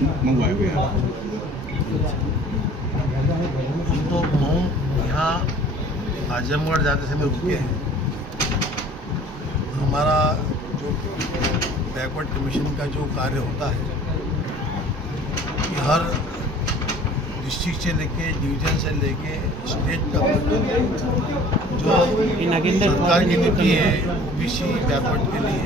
मंगवाए हुए हैं। हम तो मऊ यहाँ आजमगढ़ जाते समय रुके हैं। हमारा जो बैकवर्ड कमीशन का जो कार्य होता है कि हर डिस्ट्रिक्ट से लेके डिवीजन से लेके स्टेट तक जो सरकार की नीति है ओबीसी बैकवर्ड के लिए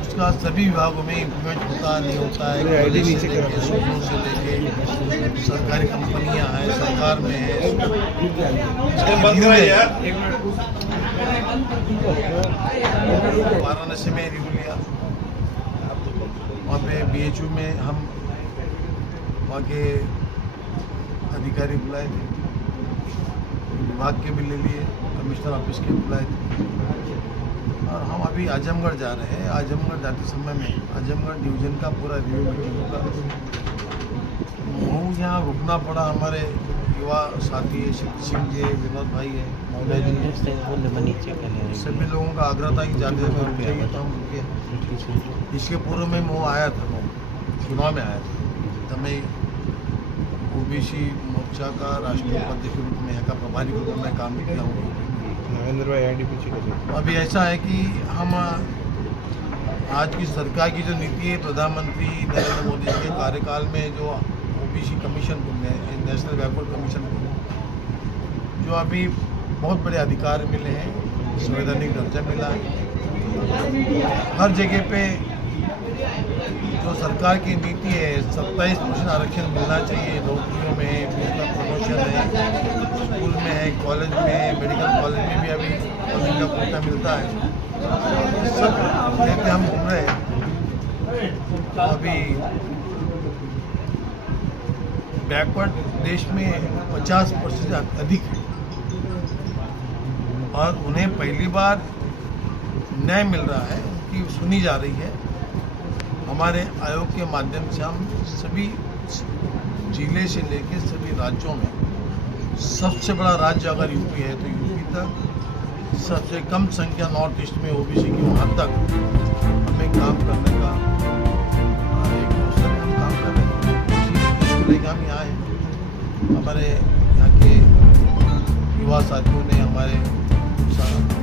उसका सभी विभागों में इम्प्लीमेंट होता नहीं होता है। कॉलेज से लेके स्कूलों से लेके सरकारी कंपनियां हैं, सरकार में है। वाराणसी में रिव्यू लिया, वहाँ पे BHU में हम वहाँ के अधिकारी बुलाए थे, विभाग के भी ले लिए, कमिश्नर ऑफिस के बुलाए थे। और हम अभी आजमगढ़ जा रहे हैं। आजमगढ़ जाते समय में आजमगढ़ डिवीज़न का पूरा रिव्यू मीटिंग होगा। मऊ यहाँ रुकना पड़ा, हमारे युवा साथी है, शक्ति सिंह जी, विनोद भाई है, मौला जी, सभी लोगों का आग्रह था कि जाते समय रुक जाइए, तो हम रुके। इसके पूर्व में मऊ आया था, मऊ चुनाव में आया था, तब मैं ओबीसी मोर्चा का राष्ट्रीय उपाध्यक्ष के रूप में यहाँ का प्रभारी के रूप में काम भी किया हूँ। नरेंद्र भाई IDP अभी ऐसा है कि हम आज की सरकार की जो नीति है, प्रधानमंत्री नरेंद्र मोदी जी के कार्यकाल में जो ओबीसी कमीशन को, नेशनल बैकवर्ड कमीशन को जो अभी बहुत बड़े अधिकार मिले हैं, संवैधानिक दर्जा मिला है। हर जगह पे जो सरकार की नीति है 27% आरक्षण मिलना चाहिए, नौकरियों में बिजनेस प्रमोशन है, स्कूल में है, कॉलेज में है, मेडिकल कॉलेज में भी अभी का कोटा मिलता है। सब लेते हम घूम रहे हैं। तो अभी बैकवर्ड देश में 50% से अधिक है और उन्हें पहली बार न्याय मिल रहा है, उनकी सुनी जा रही है। हमारे आयोग के माध्यम से हम सभी जिले से लेकर सभी राज्यों में, सबसे बड़ा राज्य अगर यूपी है तो यूपी तक, सबसे कम संख्या नॉर्थ ईस्ट में ओबीसी की, वहाँ तक हमें काम करने का एक अवसर है। हम काम कर रहे हैं, इसको लेकर हम यहाँ हैं। हमारे यहाँ के युवा साथियों ने, हमारे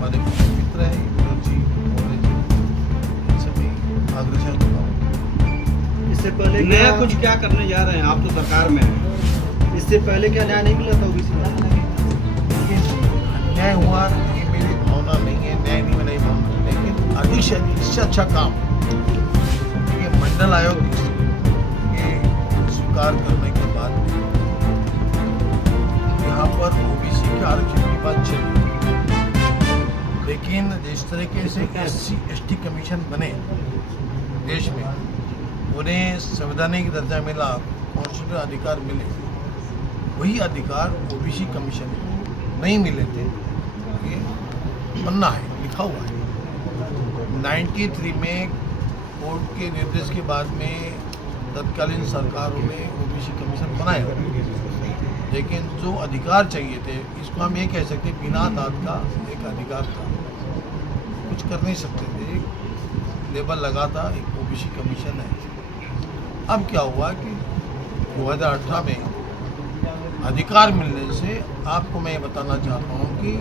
मित्र हैं विनोद जी, मौर्य जी, सभी अग्रसर होगा। इससे पहले नया कुछ क्या करने जा रहे हैं आप? तो सरकार में है, इससे पहले क्या न्याय नहीं मिला था ओबीसी में? न्याय हुआ ये मेरी भावना नहीं है, न्याय नहीं मिला ये भावना, लेकिन अधिक से अधिक इससे अच्छा काम ये मंडल आयोग के स्वीकार करने के बाद यहाँ पर ओबीसी के आरक्षण की बात चली। लेकिन जिस तरीके से SC/ST कमीशन बने देश में, उन्हें संवैधानिक दर्जा मिला, कॉन्स्टिट्यूशनल अधिकार मिले, वही अधिकार ओबीसी कमीशन को नहीं मिले थे। ये बनना है, लिखा हुआ है। 93 में कोर्ट के निर्देश के बाद में तत्कालीन सरकारों ने ओबीसी कमीशन बनाया, लेकिन जो अधिकार चाहिए थे, इसको हम ये कह सकते हैं बिना दाद का एक अधिकार था, कुछ कर नहीं सकते थे, लेबल लगा था, एक ओबीसी कमीशन है। अब क्या हुआ कि 2018 में अधिकार मिलने से आपको मैं बताना चाहता हूँ कि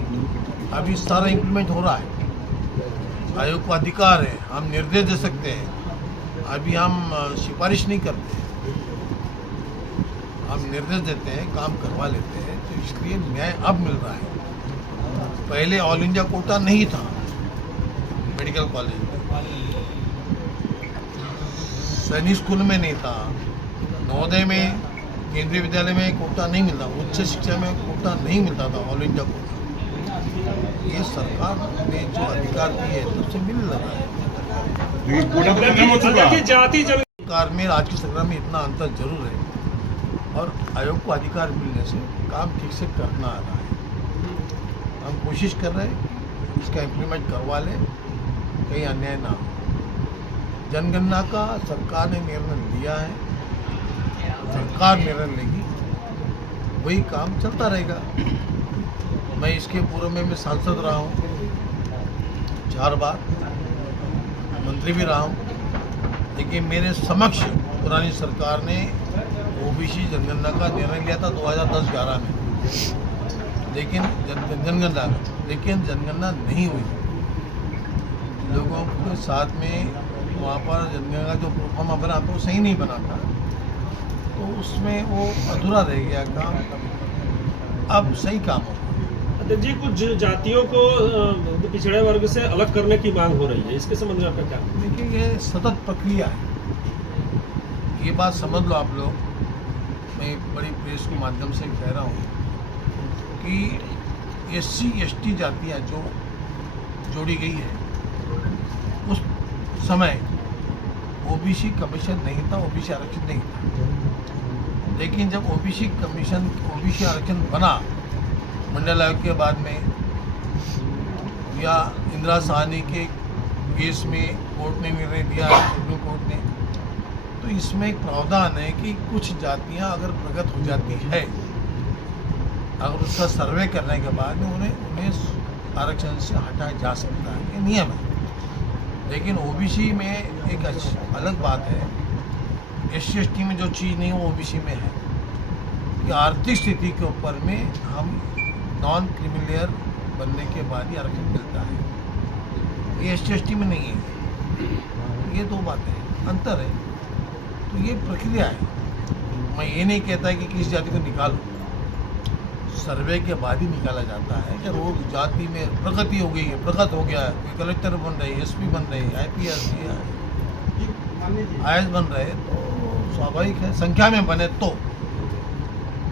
अभी सारा इम्प्लीमेंट हो रहा है। आयोग को अधिकार है, हम निर्देश दे सकते हैं, अभी हम सिफारिश नहीं करते, हम निर्देश देते हैं, काम करवा लेते हैं। तो इसलिए न्याय अब मिल रहा है। पहले ऑल इंडिया कोटा नहीं था मेडिकल कॉलेज में, सैनिक स्कूल में नहीं था, नवोदय में, केंद्रीय विद्यालय में कोटा नहीं मिलता, उच्च शिक्षा में कोटा नहीं मिलता था, ऑल इंडिया कोटा। ये सरकार ने जो अधिकार दिए तब से मिलने लगा है। सरकार में आज की सरकार में इतना अंतर जरूर है और आयोग को अधिकार मिलने से काम ठीक से करना आ रहा है। हम कोशिश कर रहे हैं इसका इम्प्लीमेंट करवा लें, कहीं अन्याय ना हो। जनगणना का सरकार ने निर्णय लिया है, सरकार निर्णय लेगी, वही काम चलता रहेगा। मैं इसके पूर्व में मैं सांसद रहा हूँ 4 बार, मंत्री भी रहा हूँ, देखिए मेरे समक्ष पुरानी सरकार ने ओबीसी जनगणना का निर्णय लिया था 2010-11 में, लेकिन जनगणना नहीं हुई। लोगों के साथ में वहाँ पर जनगणना का जो प्रोफार्मा बना तो सही नहीं बना था, तो उसमें वो अधूरा रह गया काम। अब सही काम हो। अध्यक्ष जी, कुछ जातियों को पिछड़े वर्ग से अलग करने की मांग हो रही है, इसके संबंध में आपका क्या? देखिए ये सतत प्रक्रिया है, ये बात समझ लो आप लोग। मैं बड़ी प्रेस के माध्यम से कह रहा हूँ कि SC/ST जातियाँ जो जोड़ी गई है, उस समय ओबीसी कमीशन नहीं था, ओबीसी आरक्षण नहीं था। लेकिन जब ओबीसी आरक्षण बना मंडल आयोग के बाद में, या इंदिरा साहनी के केस में कोर्ट ने निर्णय दिया, सुप्रीम कोर्ट ने, तो इसमें एक प्रावधान है कि कुछ जातियां अगर प्रगत हो जाती है, अगर उसका सर्वे करने के बाद में उन्हें आरक्षण से हटाया जा सकता है, ये नियम है। लेकिन ओबीसी में एक अलग बात है, SC/ST में जो चीज़ नहीं वो ओबीसी में है कि आर्थिक स्थिति के ऊपर में हम नॉन क्रिमिलियर बनने के बाद ही आरक्षण मिलता है, ये SC/ST में नहीं है। ये दो बातें हैं, अंतर है। तो ये प्रक्रिया है। मैं ये नहीं कहता कि किसी जाति को निकालो, सर्वे के बाद ही निकाला जाता है। कि वो जाति में प्रगति हो गई है, प्रगत हो गया है, कोई कलेक्टर बन रहे, SP बन रहे, IPS IAS बन रहे, तो स्वाभाविक है संख्या में बने तो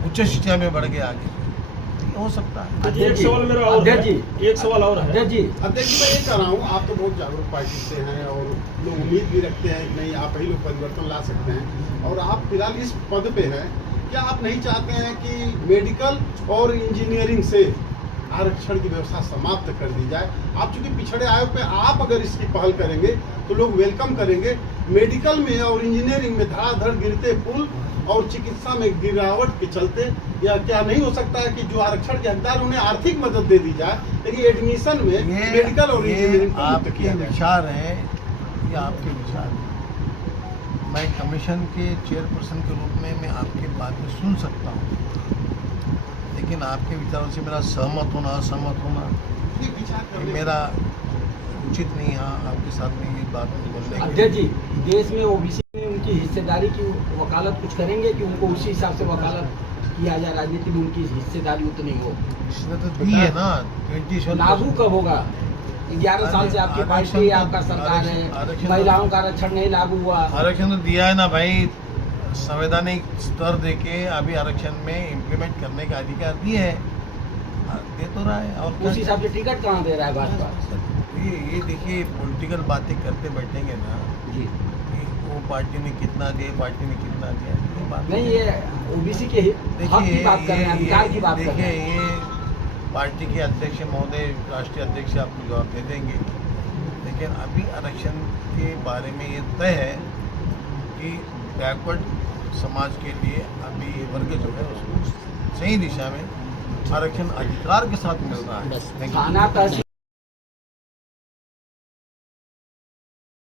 उच्च शिक्षा में बढ़ गए आगे, हो सकता है। एक सवाल मेरा और है, एक सवाल और है। अध्यक्ष जी मैं ये कह रहा हूँ, आप तो बहुत जागरूक पार्टी से हैं और लोग उम्मीद भी रखते हैं कि नहीं आप ही लोग परिवर्तन ला सकते हैं, और आप फिलहाल इस पद पे हैं। क्या आप नहीं चाहते हैं कि मेडिकल और इंजीनियरिंग से आरक्षण की व्यवस्था समाप्त कर दी जाए? आप चूंकि पिछड़े आयोग पे आप अगर इसकी पहल करेंगे तो लोग वेलकम करेंगे। मेडिकल में और इंजीनियरिंग में धड़ाधड़ गिरते पुल और चिकित्सा में गिरावट के चलते, या क्या नहीं हो सकता है कि जो आरक्षण के हकदार उन्हें आर्थिक मदद दे दी जाए, लेकिन एडमिशन में मेडिकल और इंजीनियरिंग को मुक्त आपके किया जाए? विचार हैं, ये आपके विचार हैं। मैं कमीशन के चेयरपर्सन के रूप में मैं आपकी बातें सुन सकता हूँ, लेकिन आपके विचारों से मेरा सहमत होना असहमत होना ये विचार ये करने मेरा उचित नहीं। हाँ, आपके साथ में ये बात बोलने के अध्यक्ष जी, देश में ओबीसी में उनकी हिस्सेदारी की वकालत कुछ करेंगे कि उनको उसी हिसाब से वकालत किया जाए, राजनीति में उनकी हिस्सेदारी उतनी हो? इसने तो दी है ना 20 लागू कब होगा? 11 साल से आपकी पार्टी, आपका सरकार है, महिलाओं का आरक्षण नहीं लागू हुआ। आरक्षण तो दिया है ना भाई, संवैधानिक स्तर देके अभी आरक्षण में इम्प्लीमेंट करने का अधिकार दिए है, दे तो रहा है। और उस हिसाब से टिकट कहाँ दे रहा है भाजपा? ये देखिए पॉलिटिकल बातें करते बैठेंगे ना जी कि वो पार्टी ने कितना दिया, पार्टी ने कितना दिया, ये बात नहीं, ये ओबीसी के हक की बात कर रहे हैं, अधिकार की बात कर रहे हैं। ये पार्टी के अध्यक्ष महोदय, राष्ट्रीय अध्यक्ष आपको जवाब दे देंगे, लेकिन अभी आरक्षण के बारे में ये तय है कि बैकवर्ड समाज के लिए अभी ये वर्ग जो है उसको सही दिशा में आरक्षण अधिकार के साथ मिल रहा है। थाना तहसील